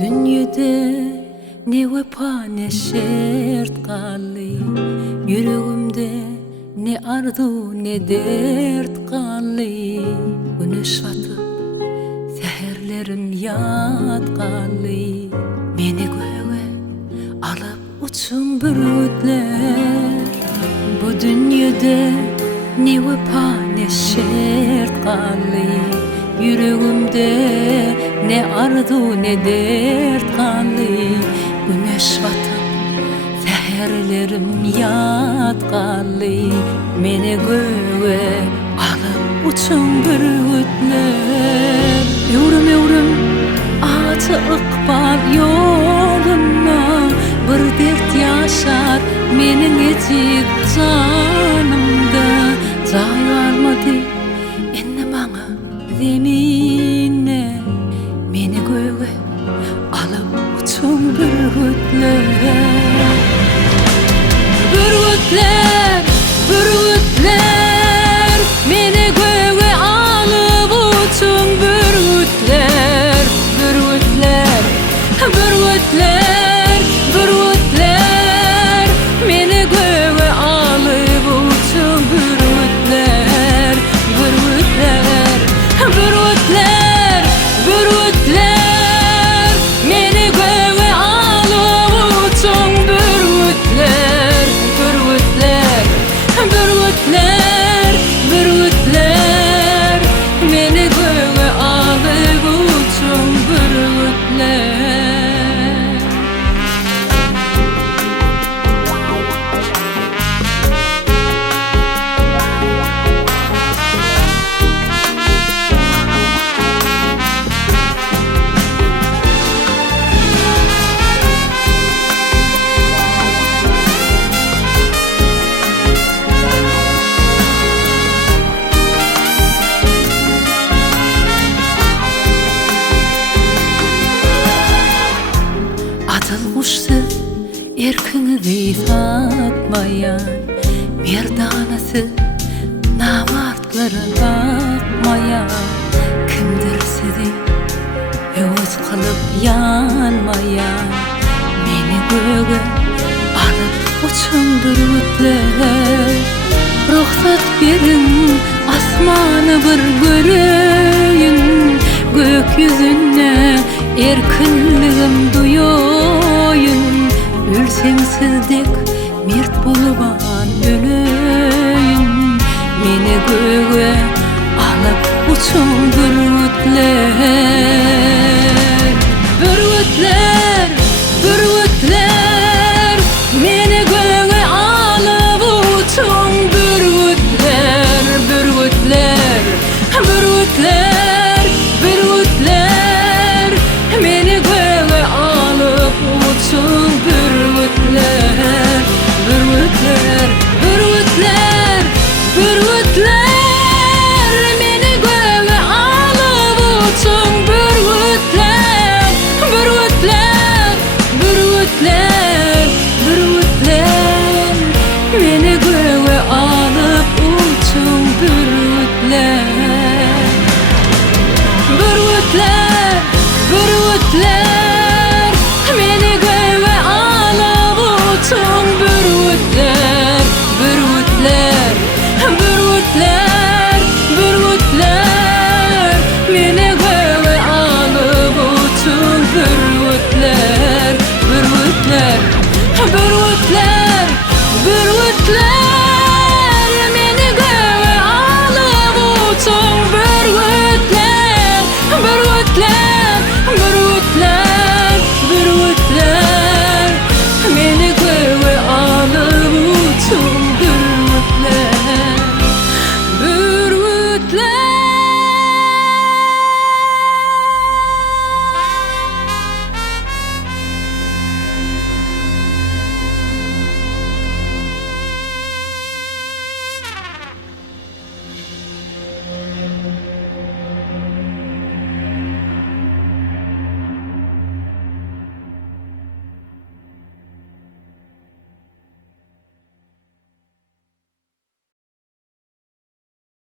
Dünyada ne vefa ne şert kaldı, yüreğimde ne arzu ne dert kaldı. Güneş batıp seherlerim yat kaldı. Meni göğe alıp uçun bürütler. Bu dünyada ne vefa ne şert kaldı, yüreğimde ne arzu ne dert kaldı. Güneş batıp seherlerim yat kaldı. Meni göğe alıp uçun bürütler. Yürüm yürüm atı ıkbal yoluna, bir dert yaşar menin ecik canımda. Zay almadı enne bana zemine, meni göğe alıp uçun bürütler. Bürütler, bürütler, meni göğe alıp uçun bürütler. Bürütler, bürütler, bürütler, meni göğe alıp uçun bürütler. Bürütler, bürütler, bürütler, meni göğe alıp uçun bürütler. Bürütler, bürütler, bürütler, meni göğe alıp uçun bürütler. Atılmıştı erkini satmayan, merdanası namartlara bakmayan. Kimdir sizi yuvuz kılıp yanmayan, meni göğe alıp uçun bürütler. Ruhsat verin asmanı bir göreyim, gökyüzüne erkinliğim duyuyun. Ölsem sizdek mert buluban öleyim, meni göğe alıp uçun bürütler.